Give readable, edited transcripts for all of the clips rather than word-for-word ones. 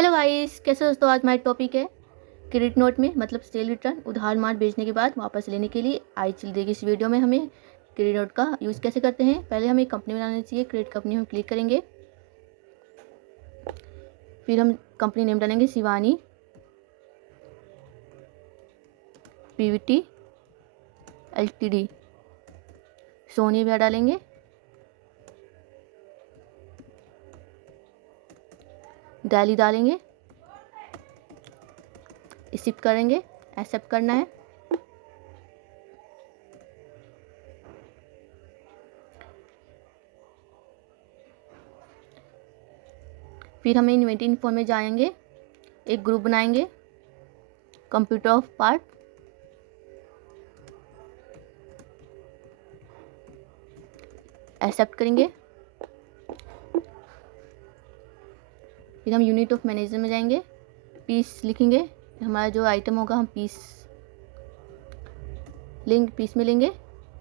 Hello guys, कैसे हो दोस्तों। आज हमारा टॉपिक है क्रेडिट नोट में मतलब सेल रिटर्न, उधार माल बेचने के बाद वापस लेने के लिए। आई चल देखिए इस वीडियो में हमें क्रेडिट नोट का यूज़ कैसे करते हैं। पहले हमें कंपनी बनानी चाहिए। क्रेडिट कंपनी हम क्लिक करेंगे, फिर हम कंपनी नेम डालेंगे शिवानी पीवीटी एलटीडी। सोनी भैया डालेंगे, दिल्ली डालेंगे, शिफ्ट करेंगे, एक्सेप्ट करना है। फिर हमें इन्वेंटरी इन्फो में जाएंगे, एक ग्रुप बनाएंगे कंप्यूटर ऑफ पार्ट, एक्सेप्ट करेंगे। फिर हम यूनिट ऑफ मैनेजर में जाएंगे, पीस लिखेंगे। हमारा जो आइटम होगा हम पीस लेंगे, पीस में लेंगे।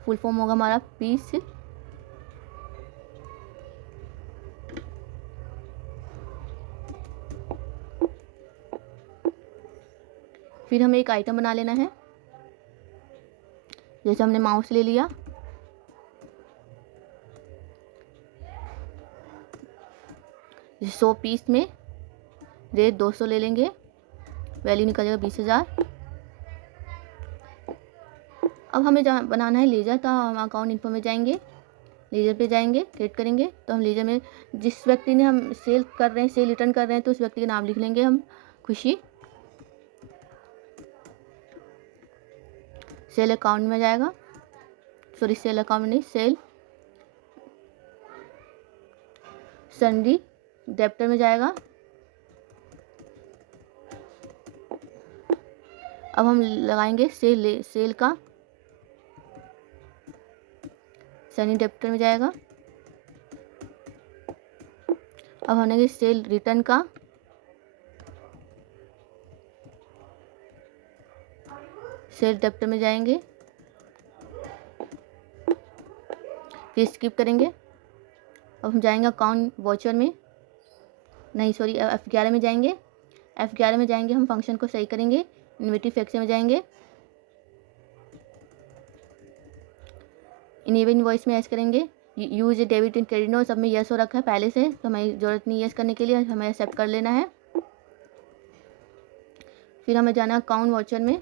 फुल फॉर्म होगा हमारा पीस। फिर हमें एक आइटम बना लेना है, जैसे हमने माउस ले लिया, जैसे 100 पीस में रेट 200 ले लेंगे, वैल्यू निकलेगा 20,000। अब हमें जहाँ बनाना है लेजर, तो हम अकाउंट इन्फो में जाएंगे, लेजर पे जाएंगे, क्रिएट करेंगे। तो हम लेजर में जिस व्यक्ति ने हम सेल कर रहे हैं, सेल रिटर्न कर रहे हैं, तो उस व्यक्ति का नाम लिख लेंगे हम, खुशी। सेल अकाउंट में जाएगा, सॉरी सेल अकाउंट नहीं, सेल सन्डी डेप्टर में जाएगा। अब हम लगाएंगे सेल का, सनी डेप्टर में जाएगा। अब हम सेल रिटर्न का, सेल डेप्टर में जाएंगे, फिर स्किप करेंगे। अब हम जाएंगे अकाउंट वॉचर में, नहीं सॉरी F11 में जाएंगे। F11 में जाएंगे, हम फंक्शन को सही करेंगे, इन्वेंटरी फैक्टर में जाएंगे, इनेबल इनवॉइस में ऐसे करेंगे। Use debit and credit note, सब में यस हो रखा है पहले से, तो हमें ज़रूरत नहीं यस करने के लिए, हमें एक्सेप्ट कर लेना है। फिर हमें जाना अकाउंट वॉचर में।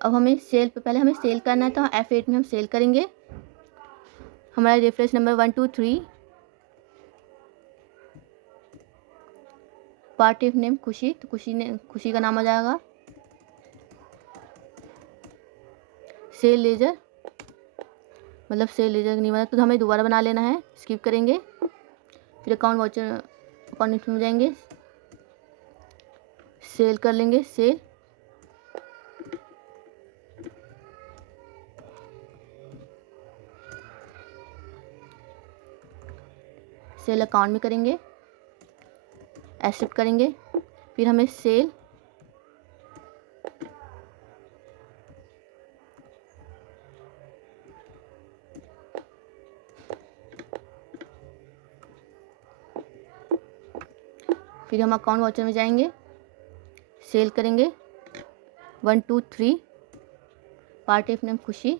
अब हमें सेल पे पहले हमें सेल करना है, तो F8 में हम सेल करेंगे। हमारा रेफरेंस नंबर 1 2 3, पार्टी नेम खुशी, तो खुशी का नाम आ जाएगा। सेल लेजर मतलब सेल लेजर नहीं बना, तो हमें दोबारा बना लेना है, स्किप करेंगे। फिर अकाउंट वॉचर अकाउंट में जाएंगे, सेल कर लेंगे, सेल सेल अकाउंट में करेंगे, एक्सेप्ट करेंगे। फिर हमें सेल फिर हम अकाउंट वॉचर में जाएंगे, सेल करेंगे 1 2 3, पार्टी नेम खुशी,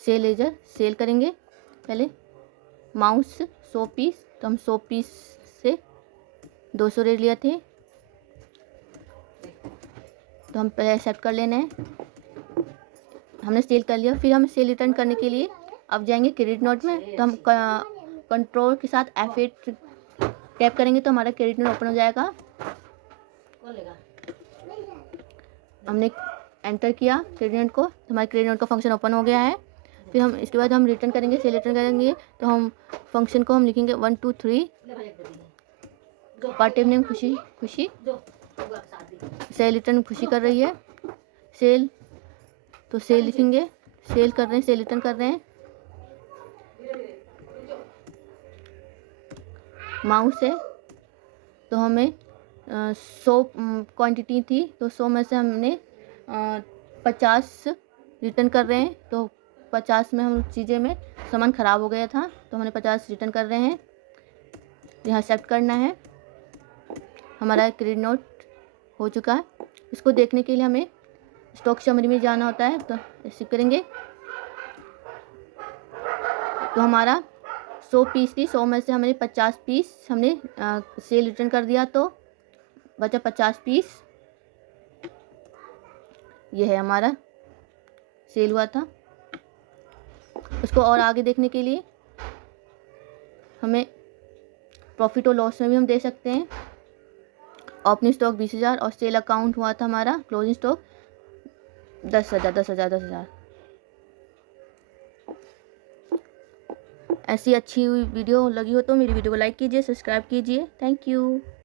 सेल लेजर सेल करेंगे। पहले माउस 100 पीस, तो हम 100 पीस से 200 रेट लिए थे, तो हम पहले एक्सेप्ट कर लेना है। हमने सेल कर लिया। फिर हम सेल रिटर्न करने के लिए अब जाएंगे क्रेडिट नोट में, तो हम कंट्रोल के साथ F8 टैप करेंगे, तो हमारा क्रेडिट नोट ओपन हो जाएगा। हमने एंटर किया क्रेडिट नोट को, तो हमारे क्रेडिट नोट का फंक्शन ओपन हो गया है। फिर हम इसके बाद हम रिटर्न करेंगे, सेल रिटर्न करेंगे, तो हम फंक्शन को हम लिखेंगे 1 2 3, पार्टी नेम खुशी, सेल रिटर्न खुशी कर रही है, सेल तो सेल लिखेंगे, सेल कर रहे हैं, सेल रिटर्न कर रहे हैं। माउस है, तो हमें 100 क्वांटिटी थी, तो 100 में से हमने 50 रिटर्न कर रहे हैं। तो 50 में हम चीज़ें में सामान ख़राब हो गया था, तो हमने 50 रिटर्न कर रहे हैं। यहाँ एक्सेप्ट करना है। हमारा क्रेडिट नोट हो चुका है। इसको देखने के लिए हमें स्टॉक समरी में जाना होता है, तो ऐसे करेंगे तो हमारा 100 पीस थी, 100 में से हमने 50 पीस हमने सेल रिटर्न कर दिया, तो बचा 50 पीस। ये है हमारा सेल हुआ था। उसको और आगे देखने के लिए हमें प्रॉफिट और लॉस में भी हम दे सकते हैं। ओपनिंग स्टॉक 20,000 और सेल अकाउंट हुआ था हमारा क्लोजिंग स्टॉक 10,000। ऐसी अच्छी वीडियो लगी हो तो मेरी वीडियो को लाइक कीजिए, सब्सक्राइब कीजिए। Thank you.